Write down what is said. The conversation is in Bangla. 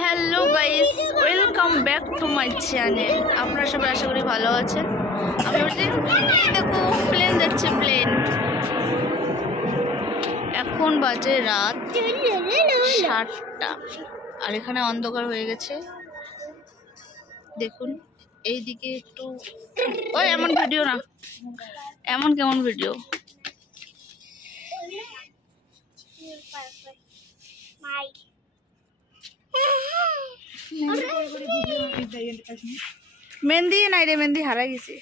Hello guys, welcome back to my channel. আপনারা সবাই আশা করি ভালো আছেন। আমি দেখো প্লেন যাচ্ছে, প্লেন। এখন বাজে রাত 7টা আর এখানে অন্ধকার হয়ে গেছে। দেখুন এইদিকে একটু, ওই এমন ভিডিও না, এমন কেমন ভিডিও। মেহেন্দি নাই রে, মেহেন্দি হারা গেছে।